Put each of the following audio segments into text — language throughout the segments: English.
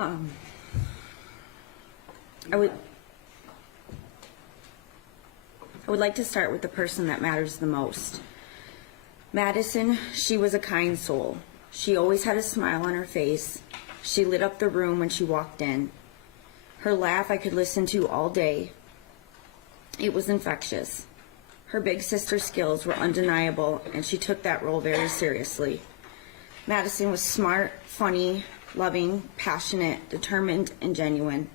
Um, I would like to start with the person that matters the most. Madisyn, she was a kind soul. She always had a smile on her face. She lit up the room when she walked in. Her laugh I could listen to all day. It was infectious. Her big sister skills were undeniable, and she took that role very seriously. Madisyn was smart, funny, loving, passionate, determined, and genuine.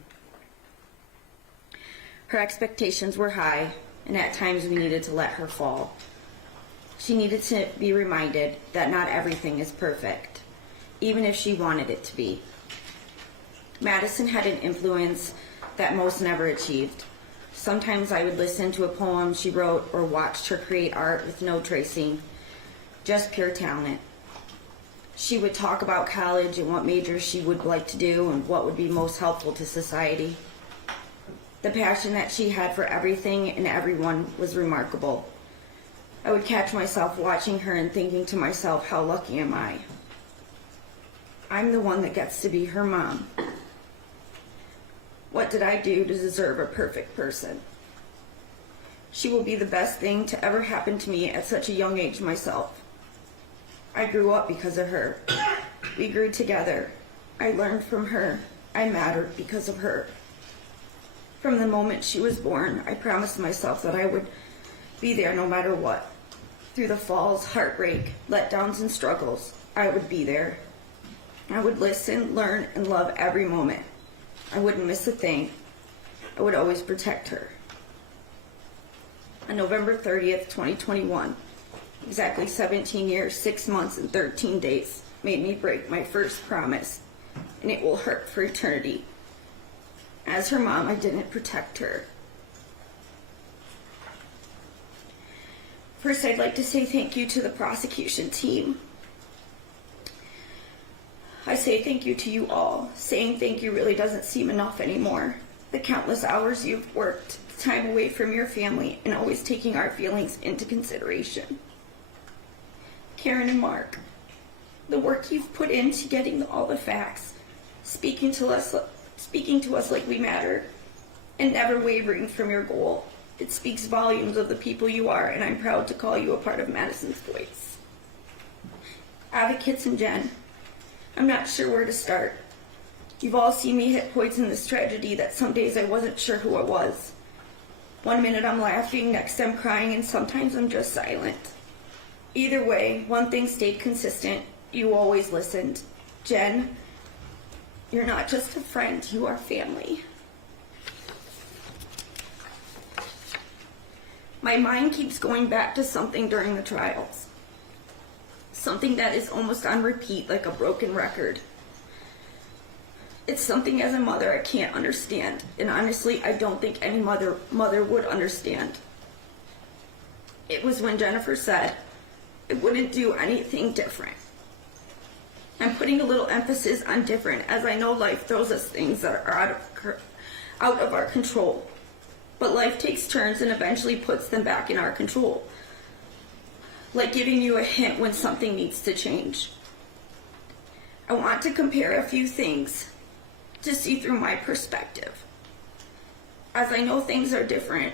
Her expectations were high, and at times we needed to let her fall. She needed to be reminded that not everything is perfect, even if she wanted it to be. Madisyn had an influence that most never achieved. Sometimes I would listen to a poem she wrote or watched her create art with no tracing, just pure talent. She would talk about college and what majors she would like to do and what would be most helpful to society. The passion that she had for everything and everyone was remarkable. I would catch myself watching her and thinking to myself, how lucky am I? I'm the one that gets to be her mom. What did I do to deserve a perfect person? She will be the best thing to ever happen to me at such a young age myself. I grew up because of her. We grew together. I learned from her. I mattered because of her. From the moment she was born, I promised myself that I would be there no matter what. Through the falls, heartbreak, letdowns, and struggles, I would be there. I would listen, learn, and love every moment. I wouldn't miss a thing. I would always protect her. On November 30th, 2021, exactly 17 years, 6 months, and 13 days made me break my first promise, and it will hurt for eternity. As her mom, I didn't protect her. First, I'd like to say thank you to the prosecution team. I say thank you to you all. Saying thank you really doesn't seem enough anymore. The countless hours you've worked, the time away from your family, and always taking our feelings into consideration. Karen and Mark, the work you've put into getting all the facts, speaking to us like we matter, and never wavering from your goal. It speaks volumes of the people you are, and I'm proud to call you a part of Madisyn's voice. Advocates and Jen, I'm not sure where to start. You've all seen me hit points in this tragedy that some days I wasn't sure who I was. One minute I'm laughing, next I'm crying, and sometimes I'm just silent. Either way, one thing stayed consistent. You always listened. Jen, you're not just a friend, you are family. My mind keeps going back to something during the trials. Something that is almost on repeat like a broken record. It's something as a mother I can't understand, and honestly, I don't think any mother would understand. It was when Jennifer said, I wouldn't do anything different. I'm putting a little emphasis on different, as I know life throws us things that are out of our control. But life takes turns and eventually puts them back in our control. Like giving you a hint when something needs to change. I want to compare a few things to see through my perspective, as I know things are different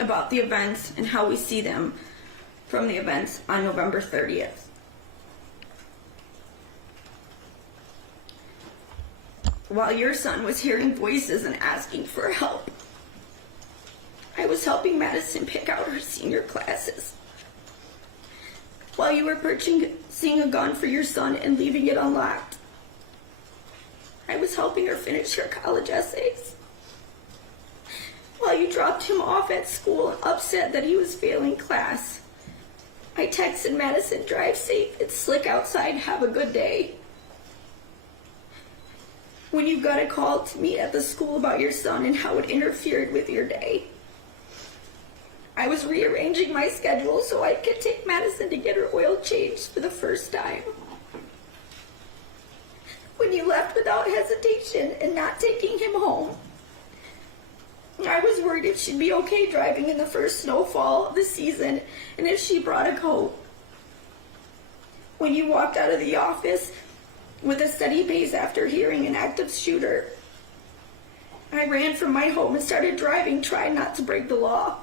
about the events and how we see them from the events on November 30th. While your son was hearing voices and asking for help, I was helping Madisyn pick out her senior classes. While you were purchasing a gun for your son and leaving it unlocked, I was helping her finish her college essays. While you dropped him off at school, upset that he was failing class, I texted Madisyn, drive safe, it's slick outside, have a good day. When you got a call to me at the school about your son and how it interfered with your day, I was rearranging my schedule so I could take Madisyn to get her oil changed for the first time. When you left without hesitation and not taking him home, I was worried if she'd be okay driving in the first snowfall of the season and if she brought a coat. When you walked out of the office with a steady pace after hearing an active shooter. I ran from my home and started driving, trying not to break the law.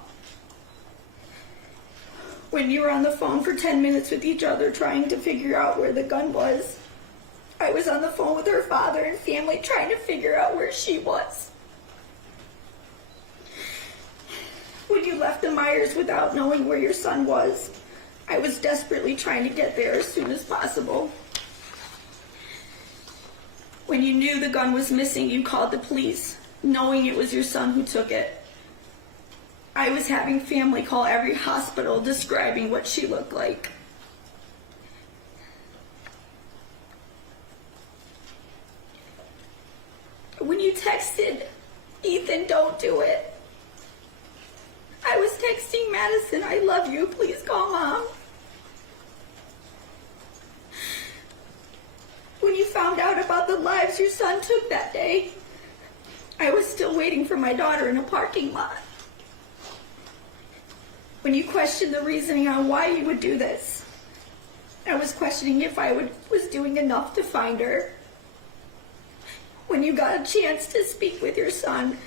When you were on the phone for 10 minutes with each other trying to figure out where the gun was, I was on the phone with her father and family trying to figure out where she was. When you left the Myers without knowing where your son was, I was desperately trying to get there as soon as possible. When you knew the gun was missing, you called the police, knowing it was your son who took it. I was having family call every hospital describing what she looked like. When you texted, "Ethan, don't do it," I was texting Madisyn, "I love you, please call Mom." When you found out about the lives your son took that day, I was still waiting for my daughter in a parking lot. When you questioned the reasoning on why you would do this, I was questioning if I was doing enough to find her. When you got a chance to speak with your son,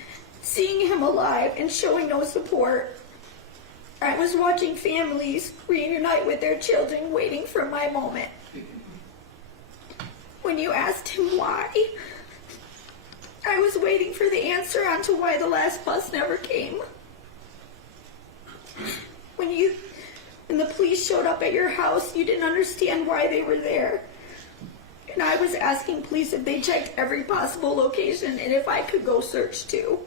seeing him alive and showing no support, I was watching families reunite with their children, waiting for my moment. When you asked him why, I was waiting for the answer onto why the last bus never came. When the police showed up at your house, you didn't understand why they were there. And I was asking police if they checked every possible location and if I could go search too.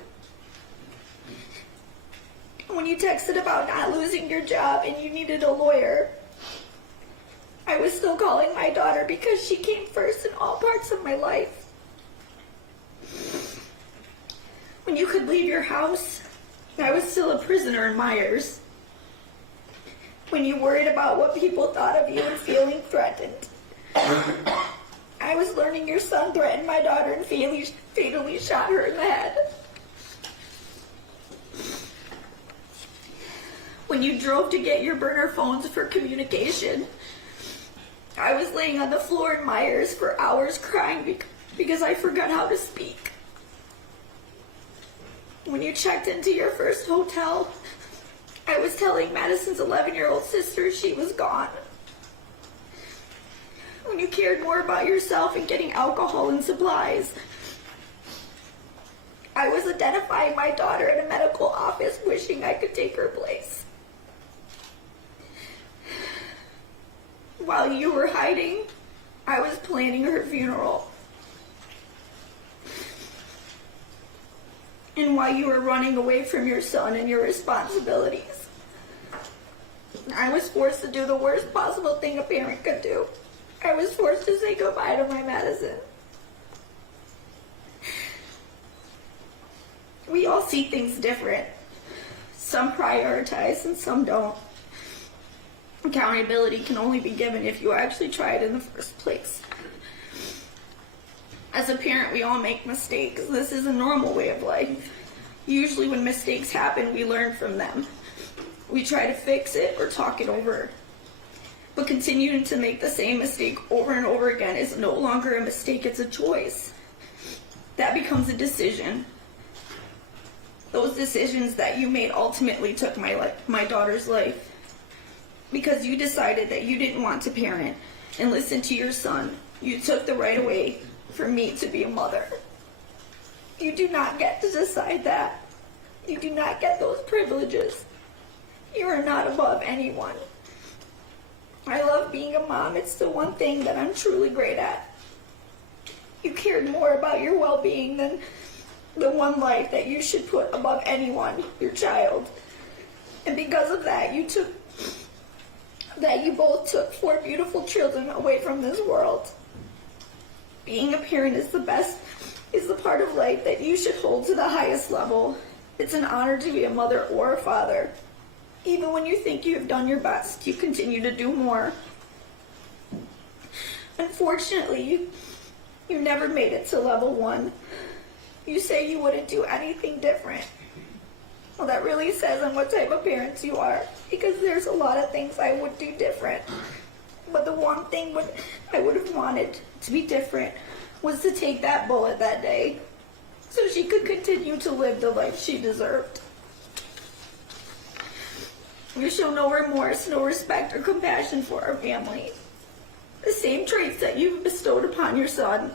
When you texted about not losing your job and you needed a lawyer, I was still calling my daughter because she came first in all parts of my life. When you could leave your house, I was still a prisoner in Myers. When you worried about what people thought of you and feeling threatened, I was learning your son threatened my daughter and fatally shot her in the head. When you drove to get your burner phones for communication, I was laying on the floor in Myers for hours crying because I forgot how to speak. When you checked into your first hotel, I was telling Madisyn's 11-year-old sister she was gone. When you cared more about yourself and getting alcohol and supplies, I was identifying my daughter in a medical office wishing I could take her place. While you were hiding, I was planning her funeral. And while you were running away from your son and your responsibilities, I was forced to do the worst possible thing a parent could do. I was forced to say goodbye to my Madisyn. We all see things different. Some prioritize and some don't. Accountability can only be given if you actually try it in the first place. As a parent, we all make mistakes. This is a normal way of life. Usually when mistakes happen, we learn from them. We try to fix it or talk it over. But continuing to make the same mistake over and over again is no longer a mistake, it's a choice. That becomes a decision. Those decisions that you made ultimately took my daughter's life. Because you decided that you didn't want to parent and listen to your son. You took the right away for me to be a mother. You do not get to decide that. You do not get those privileges. You are not above anyone. I love being a mom. It's the one thing that I'm truly great at. You cared more about your well-being than the one life that you should put above anyone, your child. And because of that, you both took 4 beautiful children away from this world. Being a parent is the part of life that you should hold to the highest level. It's an honor to be a mother or a father. Even when you think you have done your best, you continue to do more. Unfortunately, you never made it to level 1. You say you wouldn't do anything different. Well, that really says on what type of parents you are, because there's a lot of things I would do different. But the one thing I would have wanted to be different was to take that bullet that day so she could continue to live the life she deserved. You show no remorse, no respect, or compassion for our family. The same traits that you've bestowed upon your son.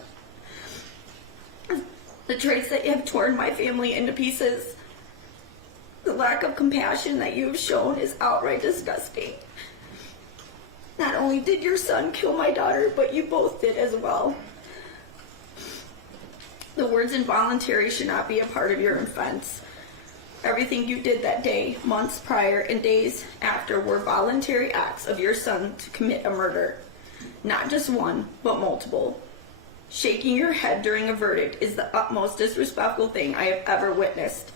The traits that have torn my family into pieces. The lack of compassion that you have shown is outright disgusting. Not only did your son kill my daughter, but you both did as well. The words involuntary should not be a part of your offense. Everything you did that day, months prior, and days after were voluntary acts of your son to commit a murder. Not just one, but multiple. Shaking your head during a verdict is the utmost disrespectful thing I have ever witnessed.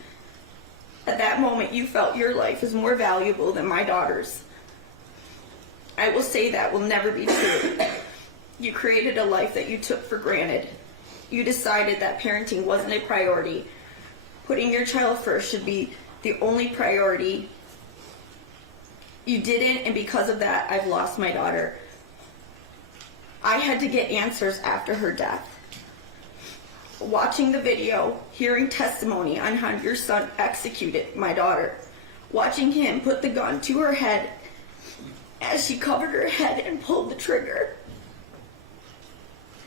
At that moment, you felt your life is more valuable than my daughter's. I will say that will never be true. You created a life that you took for granted. You decided that parenting wasn't a priority. Putting your child first should be the only priority. You didn't, and because of that, I've lost my daughter. I had to get answers after her death. Watching the video, hearing testimony on how your son executed my daughter, watching him put the gun to her head as she covered her head and pulled the trigger.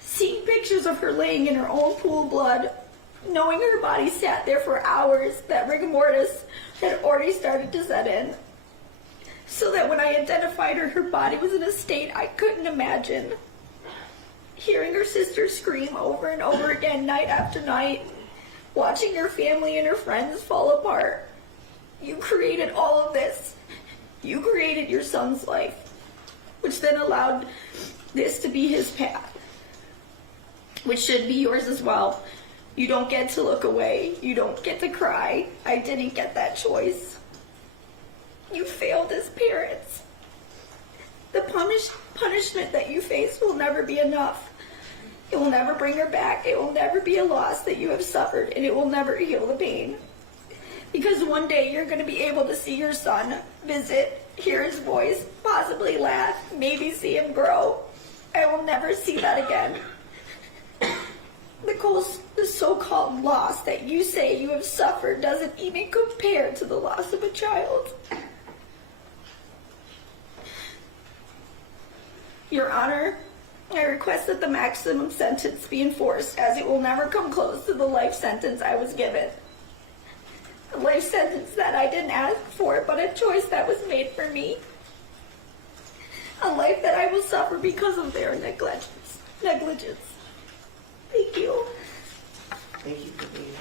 Seeing pictures of her laying in her own pool of blood, knowing her body sat there for hours, that rigor mortis had already started to set in. So that when I identified her, her body was in a state I couldn't imagine. Hearing her sister scream over and over again night after night, watching her family and her friends fall apart. You created all of this. You created your son's life, which then allowed this to be his path, which should be yours as well. You don't get to look away. You don't get to cry. I didn't get that choice. You failed as parents. The punishment that you face will never be enough. It will never bring her back. It will never be a loss that you have suffered, and it will never heal the pain. Because one day you're going to be able to see your son, visit, hear his voice, possibly laugh, maybe see him grow. I will never see that again. The so-called loss that you say you have suffered doesn't even compare to the loss of a child. Your Honor, I request that the maximum sentence be enforced, as it will never come close to the life sentence I was given. A life sentence that I didn't ask for, but a choice that was made for me. A life that I will suffer because of their negligence. Thank you. Thank you for being